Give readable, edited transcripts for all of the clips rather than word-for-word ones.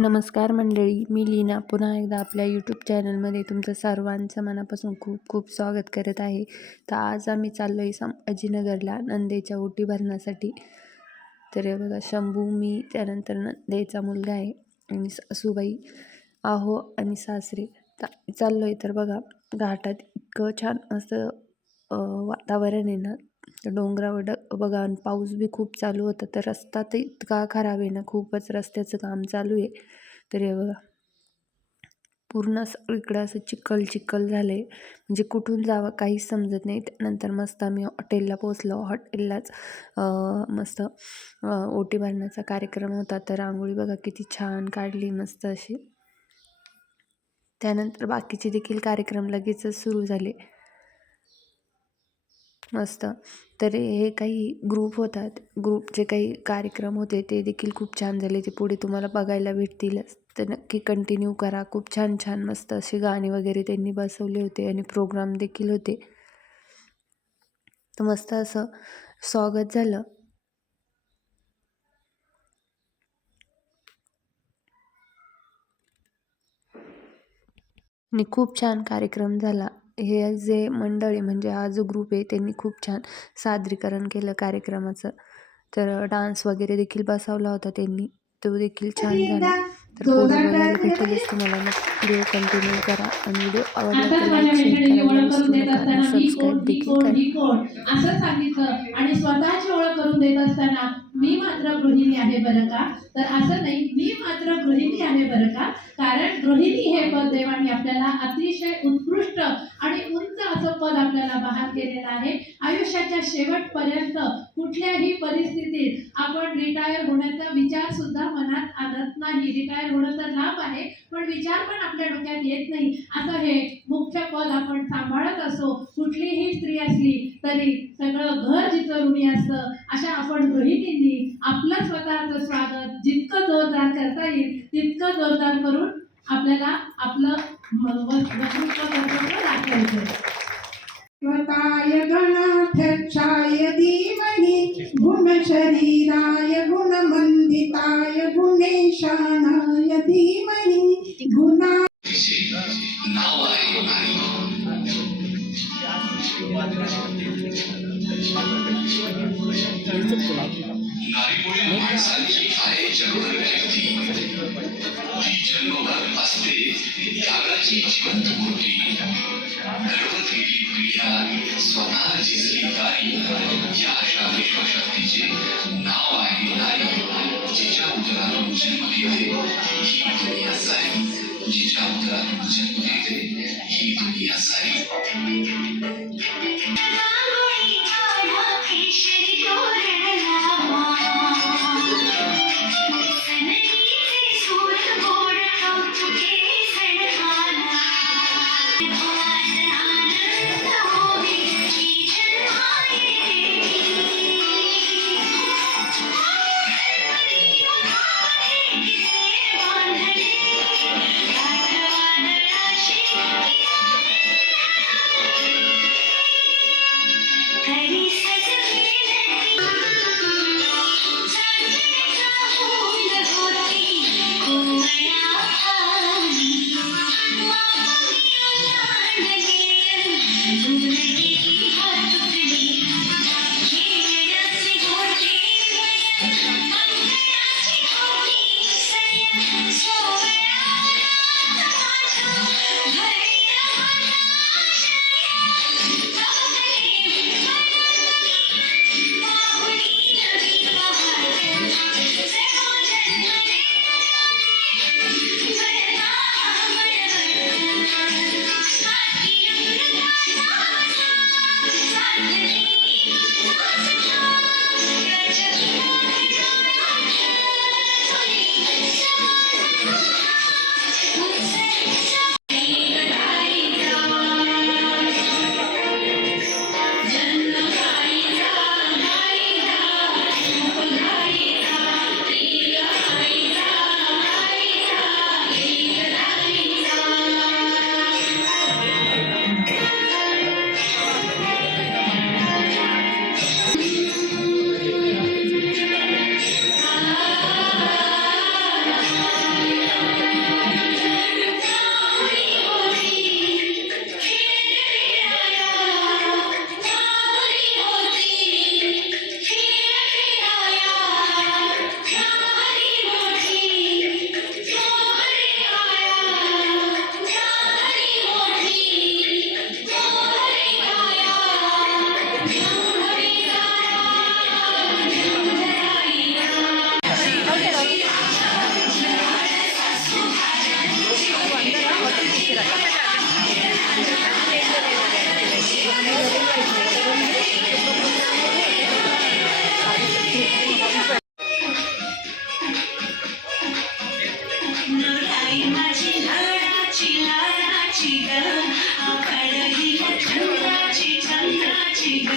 नमस्कार मंडळी, मी लीना पुन्हा एकदा आपल्या यूट्यूब चॅनलमध्ये तुमचं सर्वांचं मनापासून खूप खूप स्वागत करत आहे. तर आज आम्ही चाललो आहे संभाजीनगरला नंदेच्या ओटी भरण्यासाठी. तर हे बघा, शंभू, मी, त्यानंतर नंदेचा मुलगा आहे आणि सासूबाई, आहो आणि सासरे. तर चाललो आहे. तर बघा, घाटात इतकं छान असं वातावरण आहे ना, तर डोंगरावर बघा, आणि पाऊस बी खूप चालू होता. तर रस्ता तर इतका खराब आहे ना, खूपच रस्त्याचं काम चालू आहे. तर हे बघा, पूर्ण सगळीकडं असं चिखल चिखल झालं आहे, म्हणजे कुठून जावं काहीच समजत नाही. त्यानंतर मस्त आम्ही हॉटेलला पोचलो. हॉटेललाच मस्त ओटी भरण्याचा कार्यक्रम होता. तर रांगोळी बघा किती छान काढली, मस्त अशी. त्यानंतर बाकीचे देखील कार्यक्रम लगेचच सुरू झाले, मस्त. तर हे काही ग्रुप होतात, ग्रुपचे काही कार्यक्रम होते, ते देखील खूप छान झाले. ते पुढे तुम्हाला बघायला भेटतीलच, तर नक्की कंटिन्यू करा. खूप छान छान मस्त असे गाणे वगैरे त्यांनी बसवले होते आणि प्रोग्राम देखील होते. तर मस्त असं स्वागत झालं आणि खूप छान कार्यक्रम झाला. हे जे मंडळ आहे, म्हणजे हा जो ग्रुप आहे, त्यांनी खूप छान सादरीकरण केलं कार्यक्रमाचं. तर डान्स वगैरे देखील बसवला होता त्यांनी, तो देखील छान झाला. तर पुढे बघायला भेटेलच तुम्हाला. व्हिडिओ कंटिन्यू करा आणि व्हिडिओ आवडला तर आताच माझ्या लाईक शेअर बहिणीने करायला ओळख करून विसरू देत नका आणि असताना मी कोण, सबस्क्राईब ही देखील कोण, करा. ही कोण असं सांगितलं आणि स्वतःची ओळख करून देत असताना मी मात्र गृहिणी आहे बरं का. तर असं नाही, मी मात्र गृहिणी आहे बरं का, कारण गृहिणी हे पद देवाने आपल्याला अतिशय उत्कृष्ट आणि उंच असं पद आपल्याला बहाल केलेलं आहे. आयुष्याच्या शेवटपर्यंत कुठल्याही परिस्थितीत आपण रिटायर होण्याचा विचार सुद्धा मनात आणत नाही. रिटायर होणं तर लाभ आहे, पण विचार पण आपल्या डोक्यात येत नाही. असं हे मुख्य पद आपण सांभाळत असो, कुठलीही स्त्री असली तरी सगळं घर जिथं ऋणी असतं, अशा आपण गृहिणींनी आपलं स्वतःचं स्वागत जितकं जोरदार करता येईल तितकं जोरदार करून आपल्याला आपलं वक्तृत्व कर्तव्य दाखवायचं. स्वताय गणाध्यक्षाय धीमहि गुणशरीराय गुणमण्डिताय गुणेशानाय धीमहि गुणा नाव आहे नारीमुळे माणसाची आहे जन्मभर कीर्ती जी जन्मभर असते त्यागाची जिवंत मूर्ती घडवत गेली पिढ्या स्वतः झिजली कारी या अशा विश्वशक्तीचे नाव आहे नारी जिच्या उदरातून जन्म घेते ही दुनिया सारी जिच्या उदरातून जन्म घेते ही दुनिया सारी नुराई माझी लाडाची लाडाची ग आभाळ हिला चंद्राची चंद्राची ग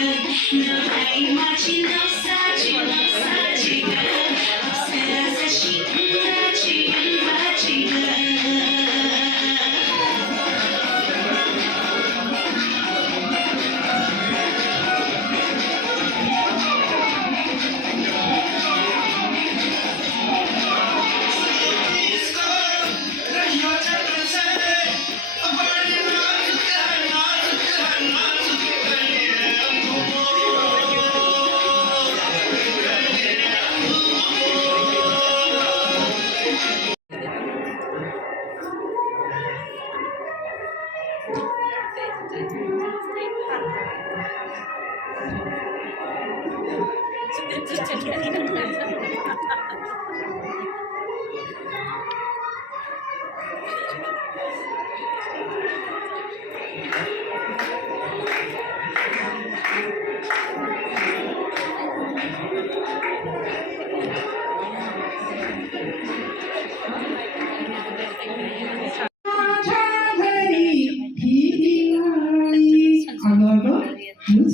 नुराई माझी नवसाची नवसाची ग अप्सरा जशी इंद्राची इंद्राची ग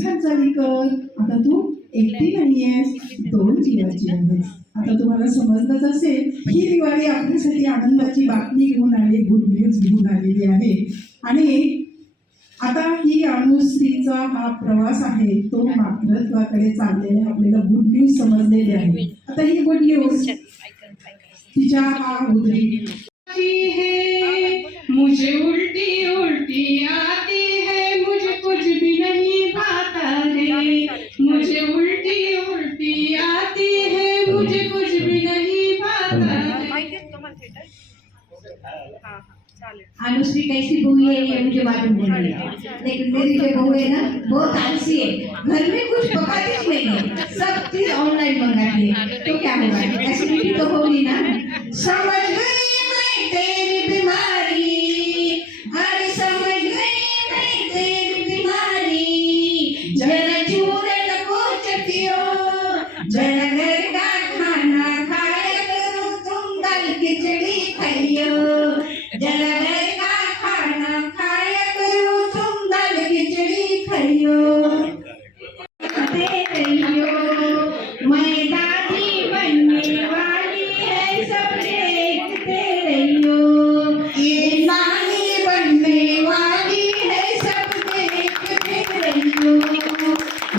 हालचाली कर. आता तू एकटी नाहीयेस, 2 जीवाची आहेस. आता तुम्हाला समजलंच असेल ही दिवाळी आपल्यासाठी आनंदाची बातमी घेऊन आली, गुड न्यूज घेऊन आलेली आहे. आणि आता ही अनुश्रीचा हा प्रवास आहे तो मातृत्वाकडे चाललेला आपल्याला गुड न्यूज समजलेली आहे. आता ही गुड न्यूज तिच्या हा उदरी है मुझे उल्टी उल्टी आती है मुझे कुछ भी नहीं भाता है मुझे उल्टी उल्टी आती है मुझे कुछ भी नहीं भाता है. अनुश्री कैसी बहू है ये मुझे मालूम नहीं है, लेकिन मेरी जो बहू है ना बहुत आलसी है, घर में कुछ पकाती नहीं है, सब चीज ऑनलाइन मंगाती है. तो क्या होगा, एसिडिटी तो होगी ना. समझ गई मैं तेरी बीमारी, अरे समझ गई मैं तेरी बीमारी. जरा चूरन को चटियो, जरा घर का खाना खाया करो, तुम दाल खिचड़ी खाइयो. जरा घर का खाना खाया करो, तुम दाल खिचड़ी खाइयो. मैं दादी बनने वाली है, सब देखते रहियो. ये नानी बनने वाली है, सब देखते रहियो.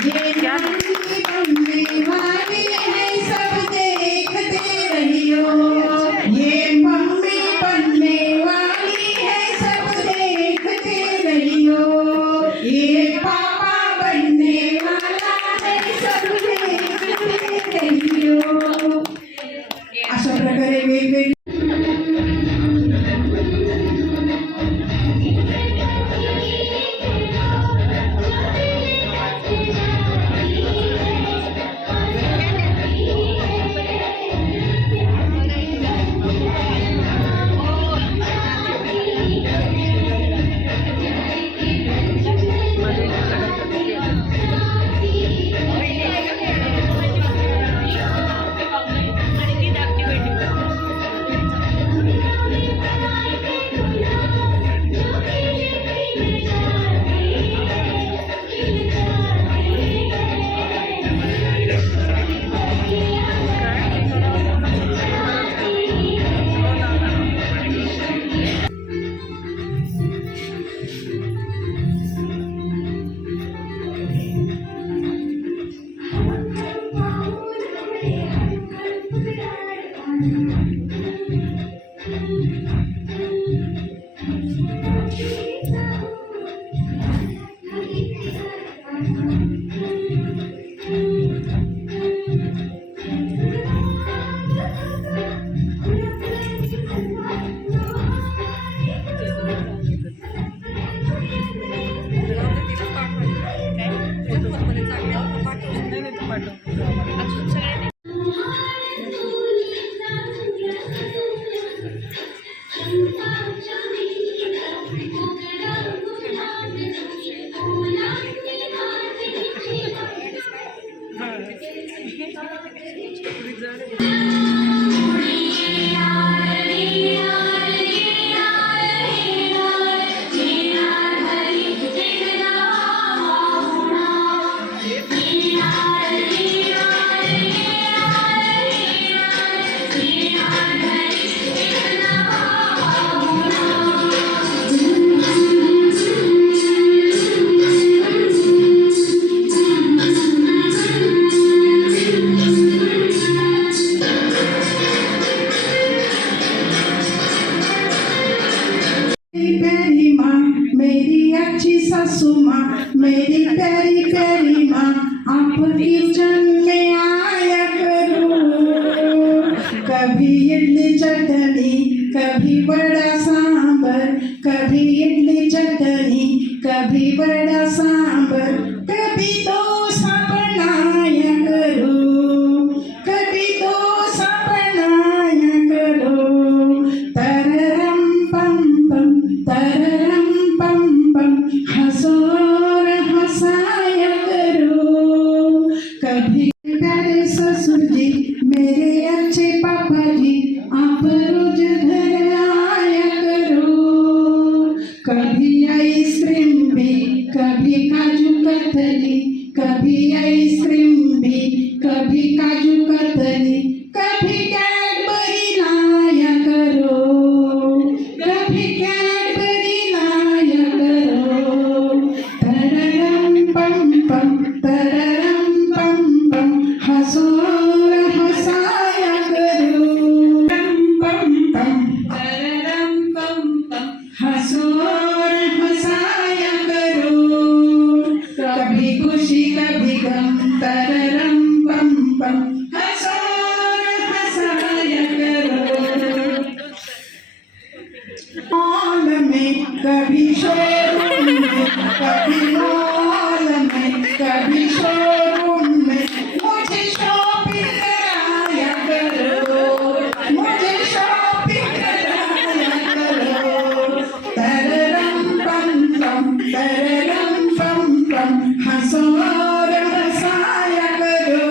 ये नानी बनने वाली है, सब देखते रहियो. ये मम्मी बनने वाली है, सब देखते रहियो. ये पापा बनने वाला है, सब देखते रहियो. अशा प्रकारे वेगवेगळे Yeah. कभी बड़ा सांबर, कभी इडली चटनी, कभी बड़ा सांबर, कभी डोसा बनाया करो, कभी डोसा बनाया करो। तररम पम पम, तररम पम पम, हंसो और हंसाया करो। कभी प्यारे ससुर जी, मेरे अच्छे पापा जी, आप रोज घर आया करो। कभी आइसक्रीम भी, कभी काजू कतली, कभी आइसक्रीम भी, कभी काजू कतली, कभी कैडबरी लाया करो, कभी कैडबरी लाया करो। तररम पम पम, तररम पम पम, हंसो और हंसाया करो। पम पम, तररम पम पम, हंसो और हंसाया करो। कभी खुशी कभी गम, तररम पम पम, हंसो और हंसाया करो। मॉल में कभी शोरूम में, कभी मॉल में, कभी शोरूम में, मुझे शॉपिंग कराया करो, मुझे शॉपिंग कराया करो। तररम पम पम, तररम पम पम, हंसो और हंसाया करो।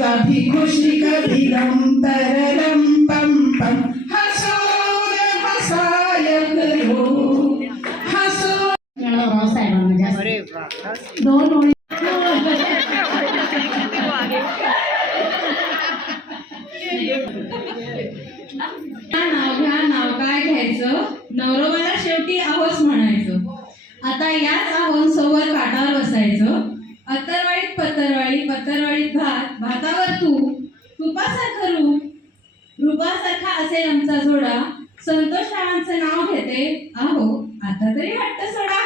कभी खुशी कभी गम, तररम पम पम, हंसो और हंसाया करो, हंसो। रावसाहेबांना जास्त दोन ओळी नाव काय घ्यायचं, नवरोबाला शेवटी आहोस म्हणायचं. आता याच आहोंसोबत काठावर बसायचं. अत्तरवाळीत पत्तरवाळी, पत्तरवाळीत भात, भातावर तूप, तुपासारखं रूप, रूपासारखा असेल आमचा जोडा. संतोष रावांचं नाव घेते, आहो आता तरी वाटतं सोडा.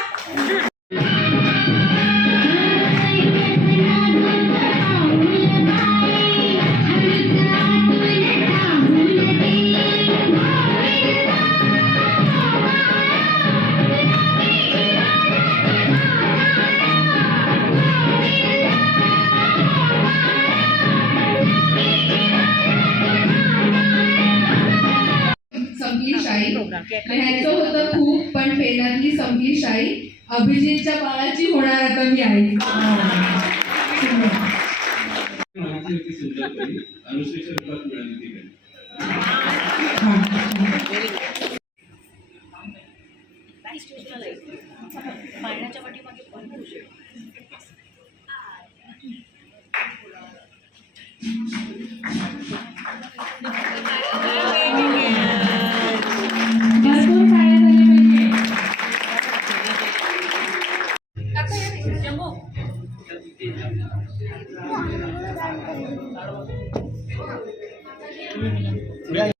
संपली शाही, लिहायचं होतं खूप पण पेनातली संपली शाही. अभिजितच्या बाळाची होणार आता मी आई. सुंदर अनुश्रीच्या रूपात मिळाली ती. हा.